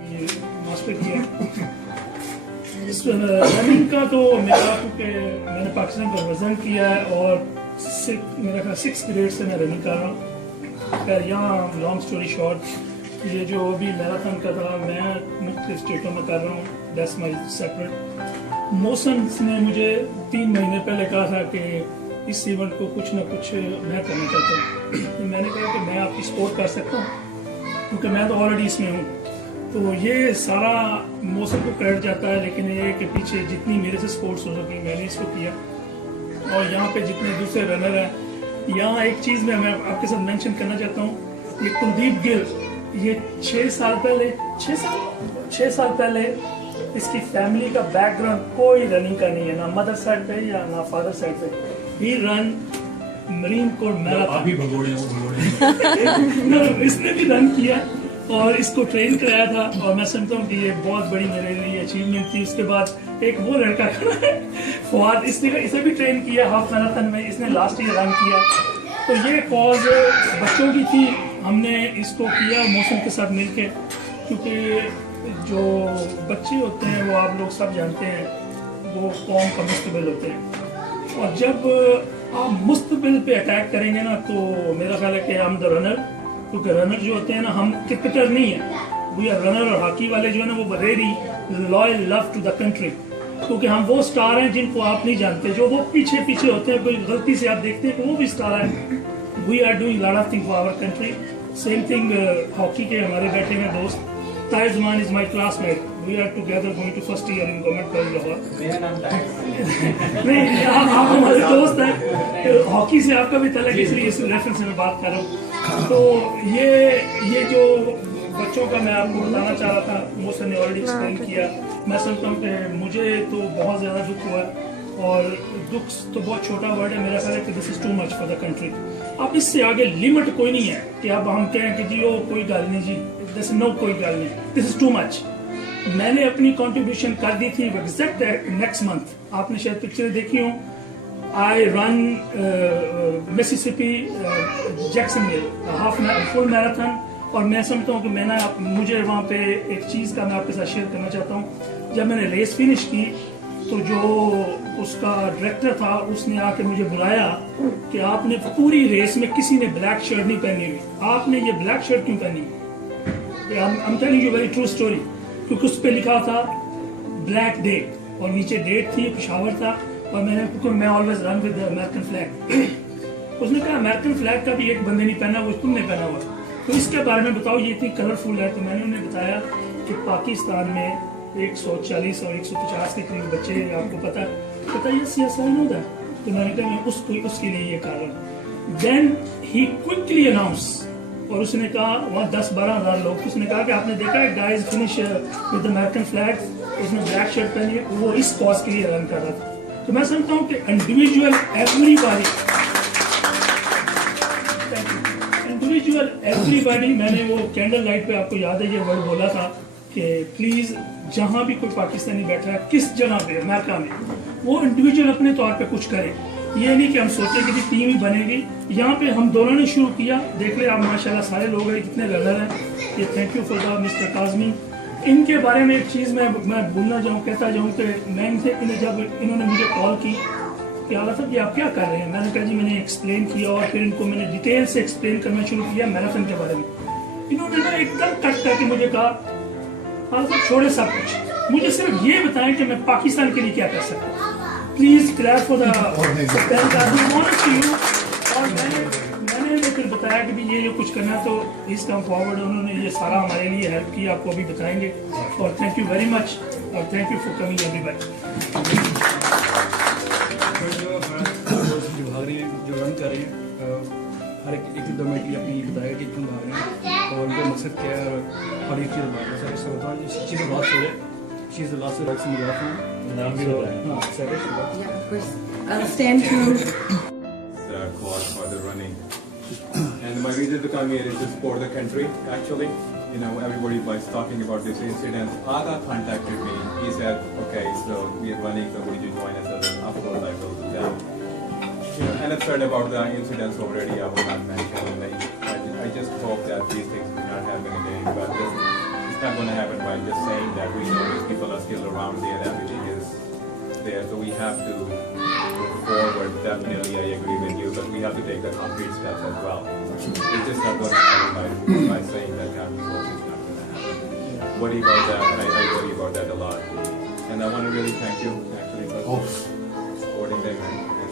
Master किया इस running का। तो मेरा क्योंकि मैंने पाकिस्तान का वज़न किया है और मेरा ख्याल 6th ग्रेड से मैं रनिंग कर रहा हूँ। खैर यहाँ लॉन्ग स्टोरी शॉर्ट, ये जो अभी मैराथन का था मैं मुख्तलिफ स्टेटों में कर रहा हूँ, दैट्स माई सेपरेट। मौसम ने मुझे 3 महीने पहले कहा था कि इस इवेंट को कुछ ना कुछ मैं करना चाहता हूँ। मैंने कहा कि मैं आपकी सपोर्ट कर सकता हूँ क्योंकि मैं तो ऑलरेडी इसमें हूँ। तो ये सारा मौसम को क्रेडिट जाता है, लेकिन ये कि पीछे जितनी मेरे से सपोर्ट्स हो सकी मैंने इसको किया। और यहाँ पे जितने दूसरे रनर हैं, यहाँ एक चीज़ मैं आपके साथ मेंशन करना चाहता हूँ। ये कुलदीप गिल, ये 6 साल पहले इसकी फैमिली का बैकग्राउंड कोई रनिंग का नहीं है, ना मदर साइड पे या ना फादर साइड पे। ही रन मरीन कोर मैराथन, इसने भी रन किया और इसको ट्रेन कराया था। और मैं समझता हूँ कि ये बहुत बड़ी मेरे लिए अचीवमेंट थी। उसके बाद एक वो लड़का खड़ा है फवाद, इसे भी ट्रेन किया हाफ मैराथन में, इसने लास्ट ईयर रन किया। तो ये कॉज बच्चों की थी, हमने इसको किया मौसम के साथ मिलके, क्योंकि जो बच्चे होते हैं वो आप लोग सब जानते हैं वो कौम का मुस्तकबिल होते हैं। और जब आप मुस्तकबिल पे अटैक करेंगे ना, तो मेरा ख्याल है कि हम द रनर, क्योंकि रनर जो होते हैं ना, हम क्रिकेटर नहीं है, वो रनर और हॉकी वाले जो है ना वो very loyal love to the country, क्योंकि हम वो स्टार हैं जिनको आप नहीं जानते, जो वो पीछे पीछे होते हैं, कोई गलती से आप देखते हैं कि वो भी स्टार है। We are doing lot of thing for our country. Same thing hockey के हमारे बैठे हुए दोस्त Tahir Zaman is my classmate, we are together going to first year in government college Lahore. नहीं, आप हमारे दोस्त हैं, हॉकी से आपका भी तलक, इसलिए इस रेफरेंस से मैं बात कर रहा हूँ। तो ये जो बच्चों का मैं आपको बताना चाह रहा था, मोहसिन ने ऑलरेडी एक्सप्लेन किया। मैं समझता हूँ कि मुझे तो बहुत ज़्यादा दुख हुआ, और दुख तो बहुत छोटा वर्ड है, मेरा ख्याल है कि this is too much for the country. अब इससे आगे लिमिट कोई नहीं है कि अब हम कहें कि जी वो कोई गल नहीं जी, दिस नो कोई गल नहीं, दिस इज़ टू मच। मैंने अपनी कंट्रीब्यूशन कर दी थी एग्जैक्ट नेक्स्ट मंथ, आपने शायद पिक्चर देखी हो, I run Mississippi Jacksonville half full marathon. और मैं समझता हूँ कि मुझे वहाँ पे एक चीज़ का मैं आपके साथ शेयर करना चाहता हूँ। जब मैंने रेस फिनिश की तो जो उसका डायरेक्टर था उसने आके मुझे बुलाया कि आपने पूरी रेस में किसी ने ब्लैक शर्ट नहीं पहनी हुई, आपने ये ब्लैक शर्ट क्यों पहनी? I'm telling you very true story, क्योंकि उस पर लिखा था ब्लैक डे और नीचे डेट थी, पेशावर था, और मैं always run with American flag. उसने कहा अमेरिकन फ्लैग का भी एक बंदे नहीं पहना, वो तुमने पहना हुआ, तो इसके बारे में बताओ, ये इतनी कलरफुल है। तो मैंने उन्हें बताया कि पाकिस्तान में 140 और 150 के करीब बच्चे, आपको पता ये सियासत नहीं होता। तो मैंने कहा मैं उसके लिए ये कर रहा हूँ। देन ही क्विकली अनाउंस, और उसने कहा वहाँ 10-12 हज़ार लोग, उसने कहा कि आपने देखा है guys finish with American flag, उसने ब्लैक शर्ट पहनी है, वो इस कॉज के लिए रन कर रहा था। तो मैं समझता हूँ कि इंडिविजुअल एवरीबॉडी, मैंने वो कैंडल लाइट पे, आपको याद है ये वर्ड बोला था कि प्लीज जहाँ भी कोई पाकिस्तानी बैठा है, किस जगह पे अमेरिका में, वो इंडिविजुअल अपने तौर पे कुछ करे। ये नहीं कि हम सोचें कि टीम ही बनेगी। यहाँ पे हम दोनों ने शुरू किया, देख ले आप माशाल्लाह सारे लोग हैं, कितने रनर हैं। ये thank you for the mister Kazmi. इनके बारे में एक चीज़ मैं भूलना जाऊँ, कहता जाऊँ कि मैं इनसे जब इन्होंने मुझे कॉल की कि आला साहब जी आप क्या कर रहे हैं, मैंने कहा जी मैंने एक्सप्लेन किया, और फिर इनको मैंने डिटेल से एक्सप्लेन करना शुरू किया मैराथन के बारे में। इन्होंने ना एकदम कट करके मुझे कहा आला साहब छोड़े सब कुछ, मुझे सिर्फ ये बताएं कि मैं पाकिस्तान के लिए क्या कर सकता हूँ। Please clap for the. और मैंने फिर बताया कि भी ये कुछ करना है तो प्लीज कम फॉरवर्ड। उन्होंने ये सारा हमारे लिए हेल्प की, आपको अभी बताएंगे। और थैंक यू वेरी मच, और thank you for coming everybody. जो भाग रहे हैं, जो रन कर रहे हैं, हर एक 2 मिनट की अपनी बताया कि क्यों भाग रहे हैं और उनका मकसद क्या है, और एक चीज़ भाग रहे हैं। सर इससे बताओ, इस चीज़ बात हो जाए, चीज़ लास्ट से राइट से मिला था नाम भी बताया। हाँ sir, stand to cause for the running, and my reason to come here is to support the country. Actually, you know, everybody was talking about this incident. Aga contacted me. He said, "Okay, so we are running. So would you join us?" I said, "Of course, I will do that." You know, and I've heard about the incidents already. I will not mention them. I just hope that these things do not happen again. But this not going to happen by just saying that. We know these people are still around there, everything is there, so we have to move forward. Definitely, I agree with you, but we have to take the concrete steps as well. It's just not going to happen by saying that family work is not going to happen. Worry about that, and I worry about that a lot. And I want to really thank you, actually, for supporting them. And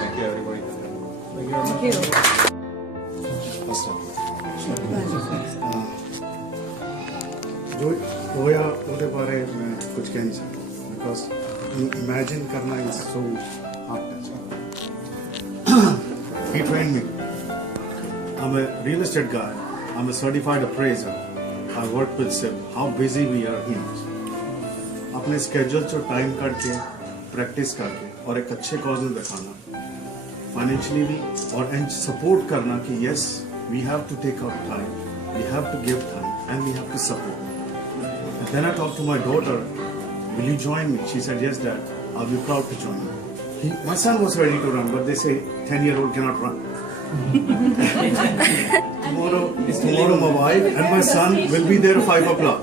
thank you, everybody. Thank you. जो होया ਉਹਦੇ ਬਾਰੇ मैं कुछ कह नहीं सकता because imagine करना is so hard. He trained me. I'm a real estate guy. I'm a certified appraiser. I work with SIP. How busy we are here. अपने schedule से time करके practice करके और एक अच्छे cause में दिखाना financially भी और support करना कि yes we have to take our time, we have to give time and we have to support. And then I talked to my daughter, will you join me? She said, yes dad, I'll be proud to join you. My son was ready to run, but they say 10-year-old cannot run. tomorrow my wife and my son will be there at 5 o'clock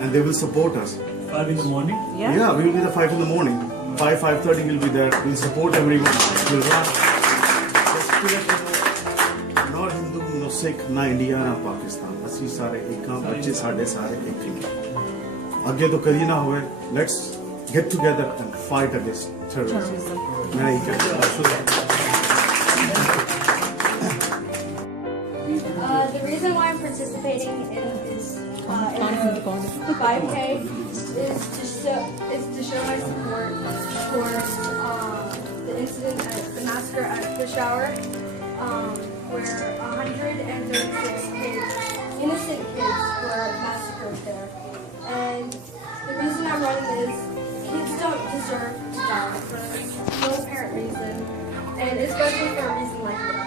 and they will support us. 5 in the morning? Yeah, we will be there 5 in the morning. 5:30 we'll be there. We'll support everyone. We'll run. Not Hindu, no Sikh, na India, na Pakistan. ਅਸੀਂ ਸਾਰੇ ਇੱਕ ਹਾਂ, ਬੱਚੇ ਸਾਡੇ ਸਾਰੇ ਇੱਕ ਹੀ। ਅੱਗੇ ਤੋਂ ਕਦੀ ਨਾ ਹੋਵੇ। Let's get together and fight against terrorism. ਮੈਂ ਇਹ ਕਹਿੰਦਾ। The reason why I'm participating in this in 5K is to show my support for the incident at the massacre at Peshawar, where 136 kids, innocent kids, were massacred there. And the reason I'm running is kids don't deserve to die for no apparent reason, and especially for a reason like this.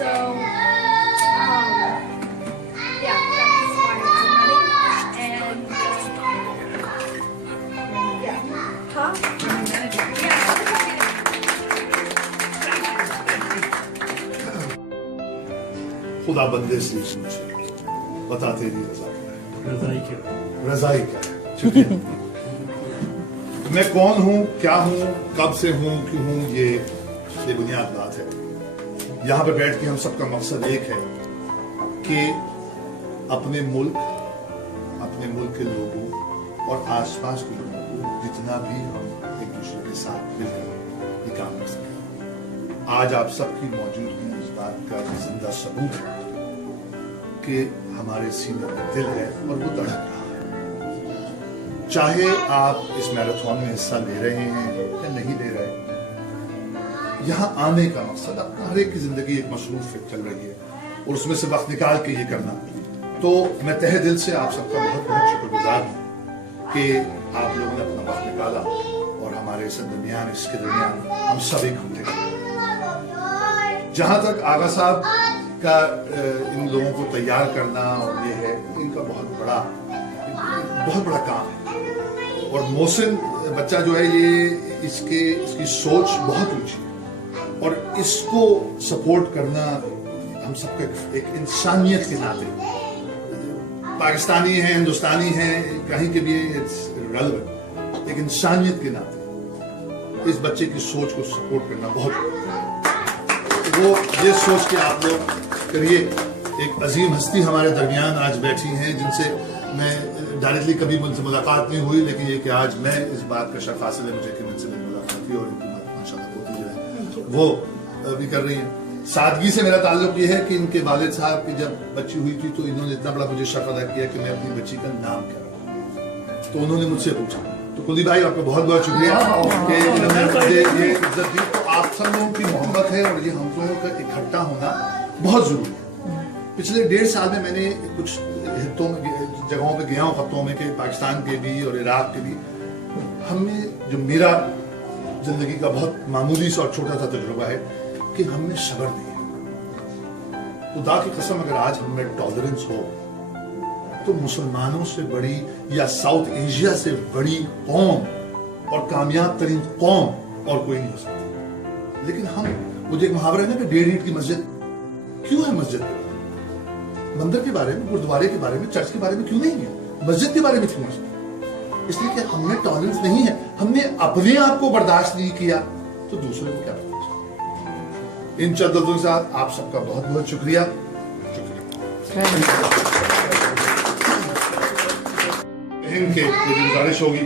So. Yeah, that's why I'm running. And yeah, huh? खुदा बंदे से पूछे बता तेरी रजा क्या है? रजाई क्या है? मैं कौन हूँ, क्या हूँ, कब से हूँ, क्यों हूँ, ये बुनियाद बात है। यहाँ पे बैठ के हम सबका मकसद एक है कि अपने मुल्क के लोगों और आसपास के लोगों को जितना भी हम एक दूसरे के साथ मिलकर ये काम कर सकें। आज आप सबकी मौजूदगी इस बात का जिंदा सबूत है कि हमारे सीने में दिल है और वो धड़क रहा है। चाहे आप इस मैराथन में हिस्सा ले रहे हैं या नहीं ले रहे, यहाँ आने का मकसद अपना हर एक की जिंदगी एक मसरूफ चल रही है और उसमें से वक्त निकाल के ये करना। तो मैं तहे दिल से आप सबका बहुत बहुत शुक्रगुजार हूँ कि आप लोगों ने अपना वक्त निकाला और हमारे इसके दरमियान हम सब इकट्ठे हैं। जहाँ तक आगा साहब का इन लोगों को तैयार करना और ये है, इनका बहुत बड़ा काम है। और मोहसिन बच्चा जो है ये इसकी सोच बहुत ऊंची है और इसको सपोर्ट करना हम सबका एक इंसानियत के नाते, पाकिस्तानी हैं, हिंदुस्तानी हैं, कहीं के भी इट्स रेलेवेंट, एक इंसानियत के नाते इस बच्चे की सोच को सपोर्ट करना बहुत, वो ये सोच के आप लोग करिए। एक अजीम हस्ती हमारे दरमियान आज बैठी हैं जिनसे मैं डायरेक्टली कभी मुझसे मुलाकात नहीं हुई, लेकिन ये कि आज मैं इस बात का शर्फ हासिल है मुझे कि मुझसे मुलाकात हुई और इनकी बात माशाल्लाह होती जो है वो भी कर रही हैं। सादगी से मेरा ताल्लुक ये है कि इनके वालिद साहब की जब बच्ची हुई थी तो इन्होंने इतना बड़ा मुझे शर्फ अदा किया कि मैं अपनी बच्ची का नाम क्या रखूं, तो उन्होंने मुझसे पूछा। तो कुलदीप भाई आपका बहुत बहुत शुक्रिया कि इन्होंने मुझे ये इज्जत दी। तो आप सब लोगों की मोहब्बत है और ये हम लोगों का इकट्ठा होना बहुत जरूरी है। पिछले 1.5 साल में मैंने कुछ हितों में जगहों पे गया हूँ, खत्तों में, के पाकिस्तान के भी और इराक के भी। हमें जो मेरा जिंदगी का बहुत मामूली सा और छोटा सा तजुर्बा है कि हमने सब्र दिया। खुदा की कसम अगर आज हम में टॉलरेंस हो तो मुसलमानों से बड़ी या साउथ एशिया से बड़ी कौम और कामयाब तरीन कौम और कोई नहीं हो सकती। लेकिन हम, मुझे एक मुहावरा है ना कि 1.5 ईंट की मस्जिद क्यों है मस्जिद के बाद? मंदिर के बारे में, गुरुद्वारे के बारे में, चर्च के बारे में क्यों नहीं है? मस्जिद के बारे में क्यों नहीं? इसलिए कि हमने टॉलरेंस नहीं है, हमने अपने आप को बर्दाश्त नहीं किया, तो दूसरे को क्या बर्दाश्त? इन चंद लफ्जों के साथ आप सबका बहुत बहुत शुक्रिया। पहन के मेरी गुजारिश होगी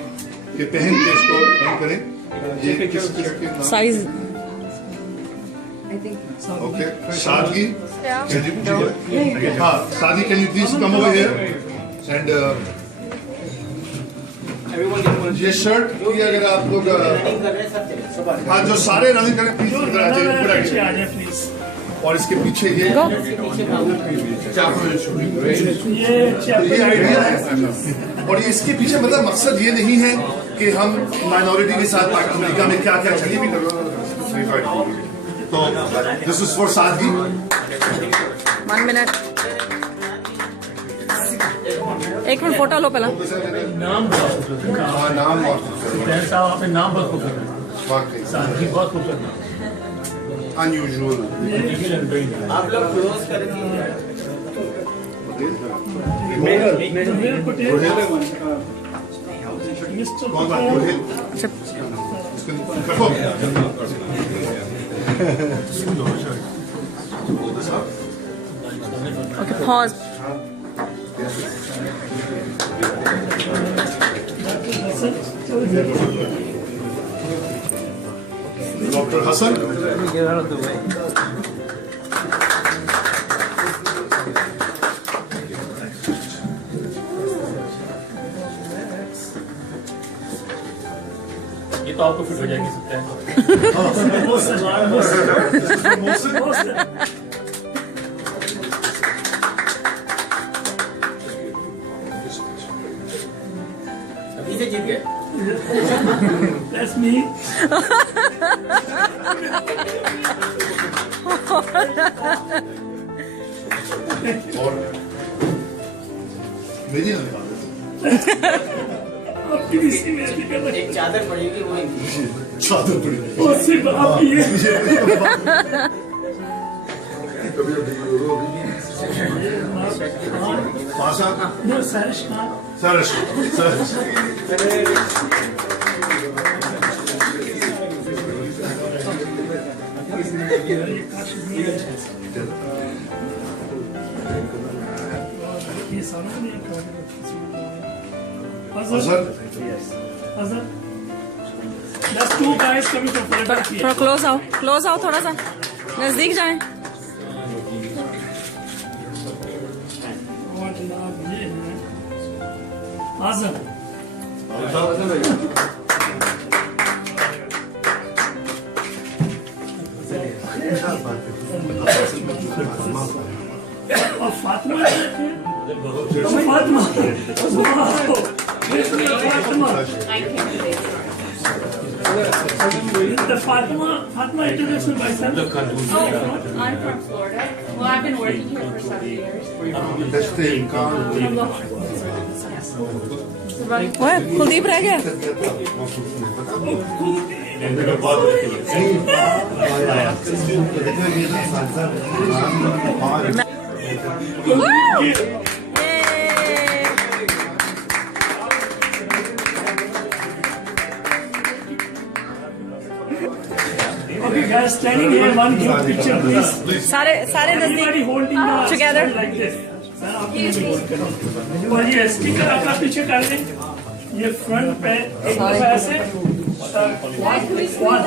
कि पहन के इसको बंद करें। ये किसके नाम? Size. Okay, Sadgi, can you हाँ, Sadgi, can you please come over here and ये शर्ट की अगर आप लोग हाँ जो सारे रनिंग करें प्लीज इधर आ जाइए, इधर आ पीछे जाइए। आ जाए प्लीज। और इसके पीछे ये Go. ये ये आइडिया है और ये इसके पीछे मतलब मकसद ये नहीं है कि हम माइनॉरिटी के साथ अमेरिका में क्या क्या चलिए भी करो। तो दिस इज फॉर सादगी। 1 minute. एक मिनट फोटो लो पहला। हाँ, नाम बहुत साहब आपने नाम बहुत खूबसूरत वाकई सादगी बहुत खूबसूरत अनयूजुअल। आप लोग क्लोज करेंगे। मेहर पटेल मिस्टर कौन बात कर रहे हैं? रखो। Okay, pause. डॉक्टर हसन ये तो आपको फिट हो जाएगी सकता है। अभी से जीत गए। That's me. और मेरी ना निकाल देते। आपकी भी इसी में भी कर रहे एक चादर पड़ेगी वो चादर पड़ी है। हैं। सिर्फ आपकी है। पासा No, Sarish Khan. सरस सरस ये सारा नहीं Hasan Azhar. That's 2 guys coming from Philadelphia. थोड़ा क्लोज आओ थोड़ा सा नजदीक जाएं। और जनाब ये हैं Azhar. और Fatima Fatima The Fatima introduced me myself. I'm from Florida. Well, I've been working here for 7 years. दस्ते कान ओए कुलदीप रह गया। Okay, guys, standing here, one group picture, please. सारे Everybody नजदीक holding the Together. stand like this. Sir आप मुझे hold करें। और ये स्टिकर अपना पीछे कर दें। ये फ्रंट पे एक दफा ऐसे और